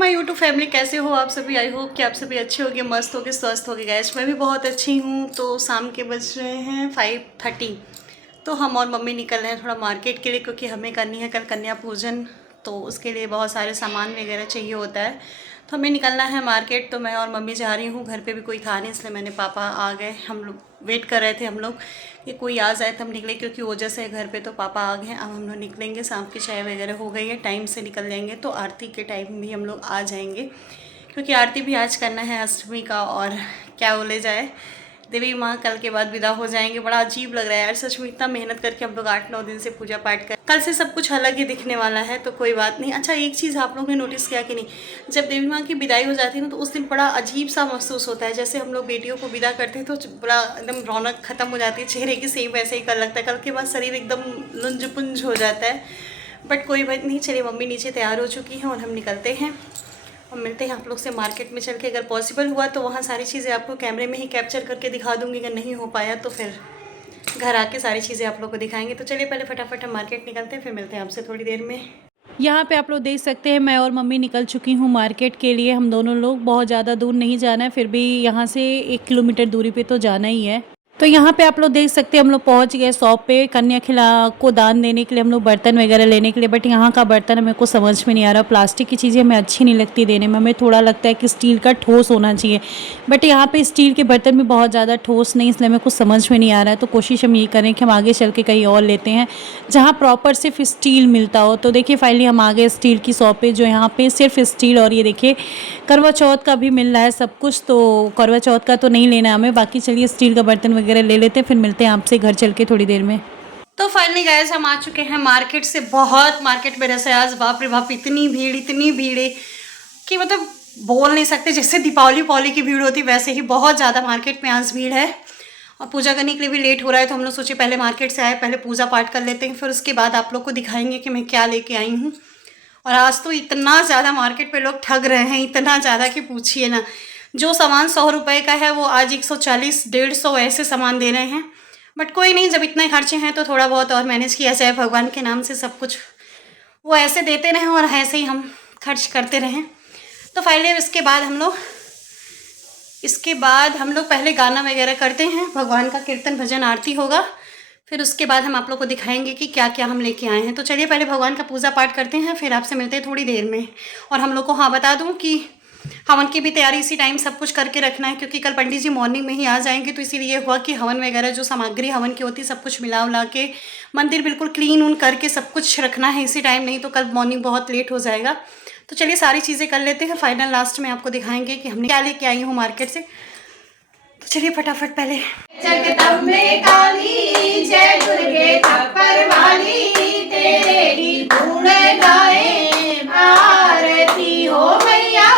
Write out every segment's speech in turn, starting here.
My YouTube family, कैसे हो आप सभी। आई होप कि आप सभी अच्छे होगे, मस्त होगे, स्वस्थ होगे। गैस मैं भी बहुत अच्छी हूँ। तो शाम के बज रहे हैं 5:30। तो हम और मम्मी निकल रहे हैं थोड़ा मार्केट के लिए, क्योंकि हमें करनी है कल कन्या पूजन। तो उसके लिए बहुत सारे सामान वगैरह चाहिए होता है, तो हमें निकलना है मार्केट। तो मैं और मम्मी जा रही हूँ। घर पे भी कोई था नहीं, इसलिए मैंने पापा आ गए। हम लोग वेट कर रहे थे हम लोग कि कोई आ जाए तो हम निकले, क्योंकि वजह से घर पे। तो पापा आ गए, अब हम लोग निकलेंगे। शाम की चाय वगैरह हो गई है, टाइम से निकल जाएंगे। तो आरती के टाइम भी हम लोग आ जाएंगे, क्योंकि आरती भी आज करना है अष्टमी का। और क्या बोले जाए, देवी माँ कल के बाद विदा हो जाएंगे। बड़ा अजीब लग रहा है यार, सच में। इतना मेहनत करके हम लोग 8-9 दिन से पूजा पाठ कर, कल से सब कुछ अलग ही दिखने वाला है। तो कोई बात नहीं। अच्छा, एक चीज़ आप लोगों ने नोटिस किया कि नहीं, जब देवी माँ की विदाई हो जाती है ना, तो उस दिन बड़ा अजीब सा महसूस होता है। जैसे हम लोग बेटियों को विदा करते हैं तो बड़ा एकदम रौनक खत्म हो जाती है चेहरे की, सेम वैसे ही कल लगता है। कल के बाद शरीर एकदम लुंज पुंज हो जाता है। बट कोई बात नहीं। चलिए, मम्मी नीचे तैयार हो चुकी हैं और हम निकलते हैं और मिलते हैं आप लोग से मार्केट में चल के। अगर पॉसिबल हुआ तो वहाँ सारी चीज़ें आपको कैमरे में ही कैप्चर करके दिखा दूँगी। अगर नहीं हो पाया तो फिर घर आके सारी चीज़ें आप लोग को दिखाएंगे। तो चलिए पहले फटाफट हम मार्केट निकलते हैं, फिर मिलते हैं आपसे थोड़ी देर में। यहाँ पे आप लोग देख सकते हैं, मैं और मम्मी निकल चुकी हूँ मार्केट के लिए। हम दोनों लोग, बहुत ज़्यादा दूर नहीं जाना है, फिर भी यहाँ से 1 किलोमीटर दूरी पे तो जाना ही है। तो यहाँ पे आप लोग देख सकते हैं, हम लोग पहुँच गए शॉप पे कन्या खिला को दान देने के लिए। हम लोग बर्तन वगैरह लेने के लिए, बट यहाँ का बर्तन हमें को समझ में नहीं आ रहा। प्लास्टिक की चीज़ें हमें अच्छी नहीं लगती देने में, हमें थोड़ा लगता है कि स्टील का ठोस होना चाहिए। बट यहाँ पे स्टील के बर्तन भी बहुत ज़्यादा ठोस नहीं, इसलिए हमें कुछ समझ में नहीं आ रहा है। तो कोशिश हम ये करें कि हम आगे चल के कहीं और लेते हैं जहाँ प्रॉपर सिर्फ स्टील मिलता हो। तो देखिए फाइनली हम आ गए स्टील की शॉप पे, जो यहाँ पे सिर्फ स्टील, और ये देखिए करवा चौथ का भी मिल रहा है सब कुछ। तो करवा चौथ का तो नहीं लेना है हमें, बाकी चलिए स्टील का बर्तन वगैरह ले लेते हैं, फिर मिलते हैं आपसे घर चल के थोड़ी देर में। तो फाइनली गाइस, हम आ चुके हैं मार्केट से। बहुत मार्केट में रस है आज, बाप रे बाप, इतनी भीड़ है कि मतलब बोल नहीं सकते। जैसे दीपावली की भीड़ होती वैसे ही बहुत ज़्यादा मार्केट में आज भीड़ है। और पूजा करने के लिए भी लेट हो रहा है, तो हम लोग सोचे पहले मार्केट से आए, पहले पूजा पाठ कर लेते हैं, फिर उसके बाद आप लोग को दिखाएंगे कि मैं क्या लेके आई हूँ। और आज तो इतना ज़्यादा मार्केट पे लोग ठग रहे हैं, इतना ज़्यादा कि पूछिए ना। जो सामान 100 रुपये का है वो आज 140, 150 ऐसे सामान दे रहे हैं। बट कोई नहीं, जब इतने खर्चे हैं तो थोड़ा बहुत और मैनेज किया जाए। भगवान के नाम से सब कुछ वो ऐसे देते रहें और ऐसे ही हम खर्च करते रहें। तो फाइनली इसके बाद हम लोग पहले गाना वगैरह करते हैं, भगवान का कीर्तन भजन आरती होगा। फिर उसके बाद हम आप लोग को दिखाएंगे कि क्या क्या हम लेके आए हैं। तो चलिए पहले भगवान का पूजा पाठ करते हैं, फिर आपसे मिलते हैं थोड़ी देर में। और हम लोग को हाँ बता दूं कि हवन की भी तैयारी इसी टाइम सब कुछ करके रखना है, क्योंकि कल पंडित जी मॉर्निंग में ही आ जाएंगे। तो इसीलिए हुआ कि हवन वगैरह जो सामग्री हवन की होती है सब कुछ मिला उला के मंदिर बिल्कुल क्लीन उन करके सब कुछ रखना है इसी टाइम, नहीं तो कल मॉर्निंग बहुत लेट हो जाएगा। तो चलिए सारी चीज़ें कर लेते हैं, फाइनल लास्ट में आपको दिखाएंगे कि हमने क्या लेके आई हूँ मार्केट से। तो चलिए फटाफट पहले। जगदम्बे काली जय दुर्गे खप्पर वाली, तेरे ही गुण गाए आरती हो मैया,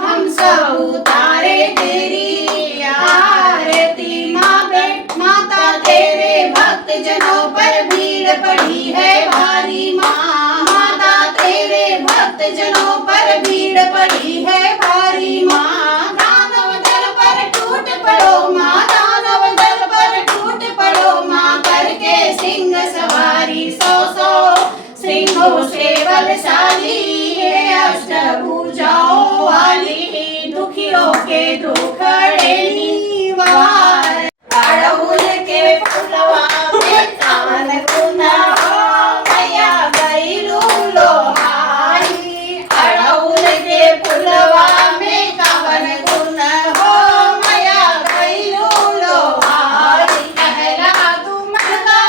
हम सब उतारे तेरी आरती। माता तेरे भक्त जनों पर भीड़ पड़ी है भारी माँ, माता तेरे भक्त जनों पर भीड़ पड़ी है भारी माँ। दानव दल पर टूट पड़ो माँ, दानव दल पर टूट पड़ो माँ, करके सिंह सवारी 100 सिंहों से बलशाली है अष्टभुजाओं वाली, दुखियों के दुख हरेली वार। अड़हुल के फुलवा में कान गुना हो मैया गईलू लोहारी, अड़हुल के फुलवा में कान गुन हो मैया गईलू लोहारी। कहला तू मन का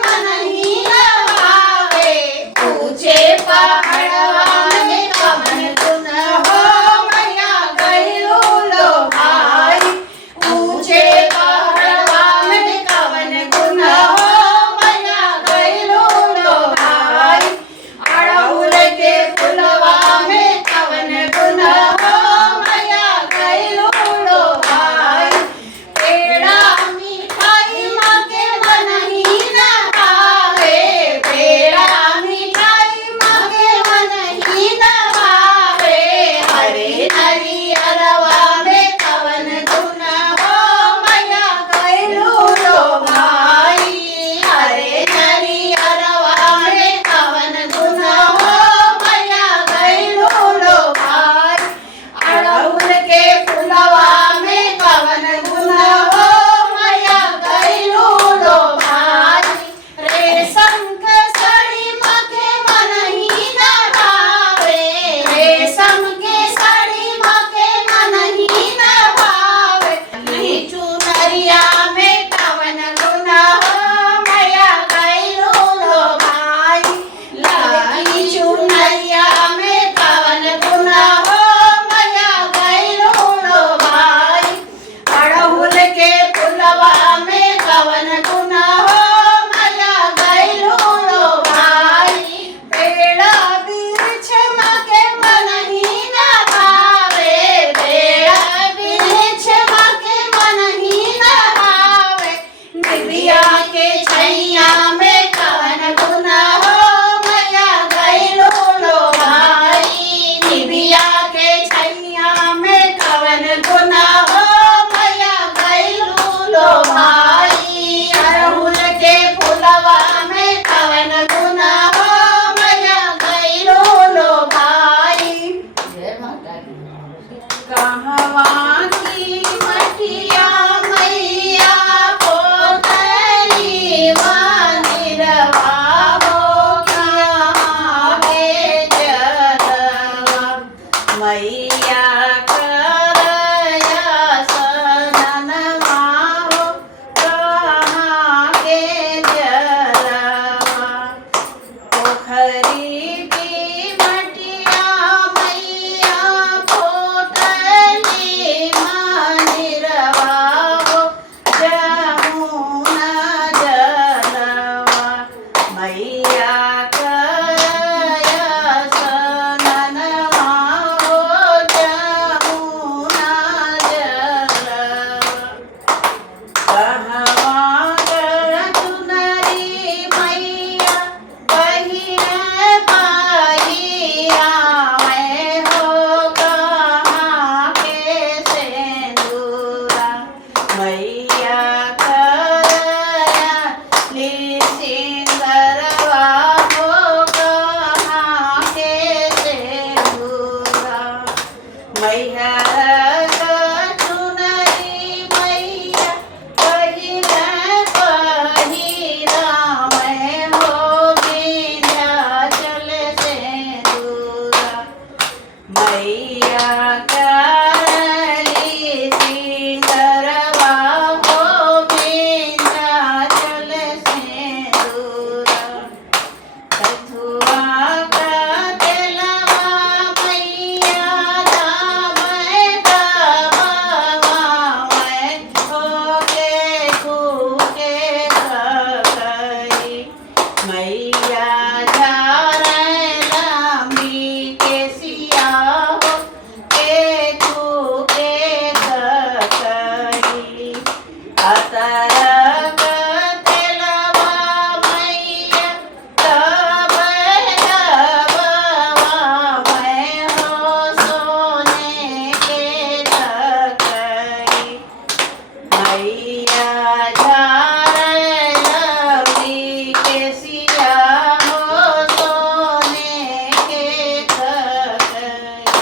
मन ही लगावे, पूछे पहाड़वा में कान गुन हो मैया गईलू लोहारी। मैया कया सननवा हो जमुना जल कहवा गढ़ चुनरी मैया पहिरे पहिया मैं हो कहाँ के सेंदूरा मैया करया ली सिंदरवा हो कहाँ के सेंदूरा मैया चुनरी मैया पहिरा पहिरा मैं हो विंध्याचल सेंदूरा मैया करली सिंदरवा हो विंध्याचल सेंदूरा कथुआ का तेलवा मैया दाबै दबावा मैं होके कूके सकई मैया झारे लंबी केसिया हो के कूके सकई अतरक तेलवा मैया दबै दबावा मैं हो सोने के सकई मैया झारे लंबी केसिया हो सोने के सकई।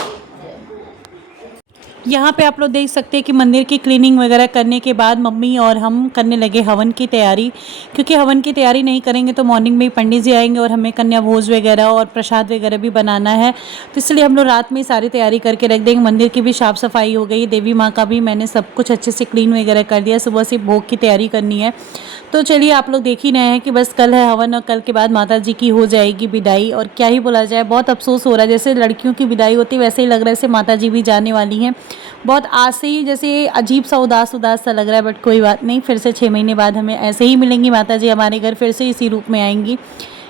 यहाँ पे आप लोग देख सकते हैं कि मंदिर की क्लीनिंग वगैरह करने के बाद मम्मी और हम करने लगे हवन की तैयारी, क्योंकि हवन की तैयारी नहीं करेंगे तो मॉर्निंग में ही पंडित जी आएंगे और हमें कन्या भोज वगैरह और प्रसाद वगैरह भी बनाना है। तो इसलिए हम लोग रात में ही सारी तैयारी करके रख देंगे। मंदिर की भी साफ़ सफाई हो गई, देवी माँ का भी मैंने सब कुछ अच्छे से क्लीन वगैरह कर दिया। सुबह से भोग की तैयारी करनी है। तो चलिए आप लोग देख ही रहे हैं कि बस कल है हवन और कल के बाद माता जी की हो जाएगी विदाई। और क्या ही बोला जाए, बहुत अफसोस हो रहा है। जैसे लड़कियों की विदाई होती है वैसे ही लग रहा है जैसे माता जी भी जाने वाली हैं। बहुत आज से ही जैसे अजीब सा उदास उदास सा लग रहा है, बट कोई बात नहीं, फिर से 6 महीने बाद हमें ऐसे ही मिलेंगी माता जी हमारे घर, फिर से इसी रूप में आएंगी।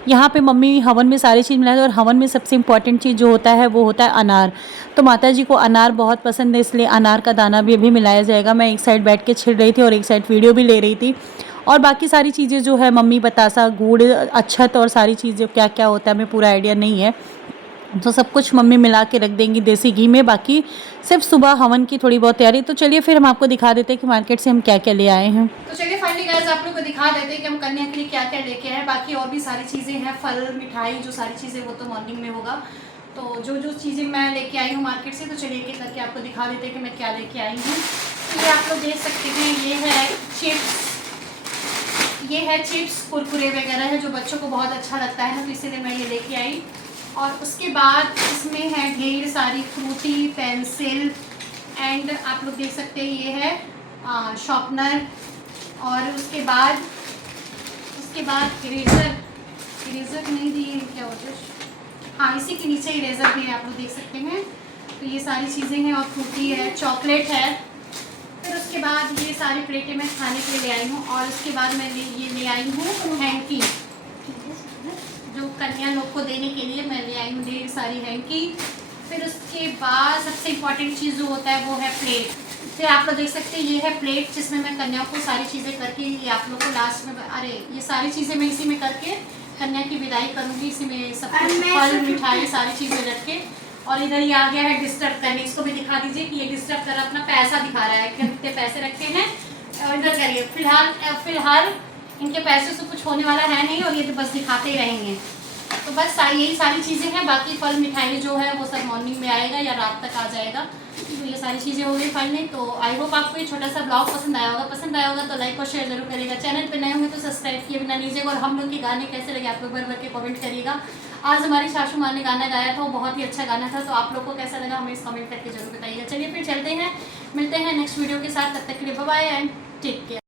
यहाँ पे मम्मी हवन में सारी चीज़ मिला है और हवन में सबसे इम्पॉर्टेंट चीज़ जो होता है वो होता है अनार। तो माता जी को अनार बहुत पसंद है, इसलिए अनार का दाना भी अभी मिलाया जाएगा। मैं एक साइड बैठ के छिड़ रही थी और एक साइड वीडियो भी ले रही थी। और बाकी सारी चीज़ें जो है मम्मी बतासा, गुड़, अक्षत और सारी चीज़ें क्या क्या होता है हमें पूरा आइडिया नहीं है, तो सब कुछ मम्मी मिला के रख देंगी देसी घी में। बाकी सिर्फ सुबह हवन की थोड़ी बहुत तैयारी। तो चलिए फिर हम आपको दिखा देते हैं कि मार्केट से हम क्या क्या ले आए हैं। तो चलिए फाइनली गाइस आप लोग को दिखा देते हैं कि हम कन्या के लिए क्या क्या लेके आए हैं। बाकी और भी सारी चीज़ें हैं, फल मिठाई जो सारी चीज़ें वो तो मॉर्निंग में होगा। तो जो जो चीज़ें मैं लेके आई हूँ मार्केट से, तो चलिए एक एक करके आपको दिखा देते हैं कि मैं क्या लेके आई हूँ। तो ये आप लोग देख सकते हैं, ये है चिप्स, ये है चिप्स कुरकुरे वगैरह है जो बच्चों को बहुत अच्छा लगता है ना, तो इसीलिए मैं ये लेके आई। और उसके बाद इसमें है ढेर सारी फ्रूटी, पेंसिल एंड आप लोग देख सकते हैं ये है शॉर्पनर। और उसके बाद इरेज़र नहीं दिए, क्या होता है, हाँ इसी के नीचे इरेज़र भी है, आप लोग देख सकते हैं। तो ये सारी चीज़ें हैं और फ्रूटी है, चॉकलेट है। फिर उसके बाद ये सारी प्लेटें मैं खाने के लिए ले आई हूँ। और उसके बाद मैं ये ले आई हूँ हैंकी, जो कन्या लोग को देने के लिए मैं ले आई हूँ ढेर सारी हैंकी। फिर उसके बाद सबसे इम्पॉर्टेंट चीज़ जो होता है वो है प्लेट। फिर आप लोग देख सकते हैं ये है प्लेट जिसमें मैं कन्या को सारी चीज़ें करके, ये आप लोग को लास्ट में, अरे ये सारी चीज़ें मैं इसी में करके कन्या की विदाई करूँगी। इसी में सब कुछ फल मिठाई सारी चीज़ें रख के। और इधर ये आ गया है डिस्टर्ब करने, इसको भी दिखा दीजिए कि ये डिस्टर्ब कर अपना पैसा दिखा रहा है कि कितने पैसे रखे हैं। और इधर करिए, फिलहाल इनके पैसे से कुछ होने वाला है नहीं और ये तो बस दिखाते ही रहेंगे। तो बस यही सारी चीज़ें हैं। बाकी फल मिठाई जो है वो सब मॉर्निंग में आएगा या रात तक आ जाएगा। तो ये सारी चीज़ें हो गई फाइनली। तो आई होप आपको ये छोटा सा ब्लॉग पसंद आया होगा तो लाइक और शेयर जरूर करिएगा। चैनल पे नए होंगे तो सब्सक्राइब किए बिना लीजिएगा। और हम लोग के गाने कैसे लगे आप लोग भर के कमेंट करिएगा। आज हमारी सासू माँ ने गाना गाया था, वो बहुत ही अच्छा गाना था। तो आप लोग को कैसा लगा हमें इस कमेंट करके जरूर बताइएगा। चलिए फिर चलते हैं, मिलते हैं नेक्स्ट वीडियो के साथ। तब तक के लिए bye bye and take care.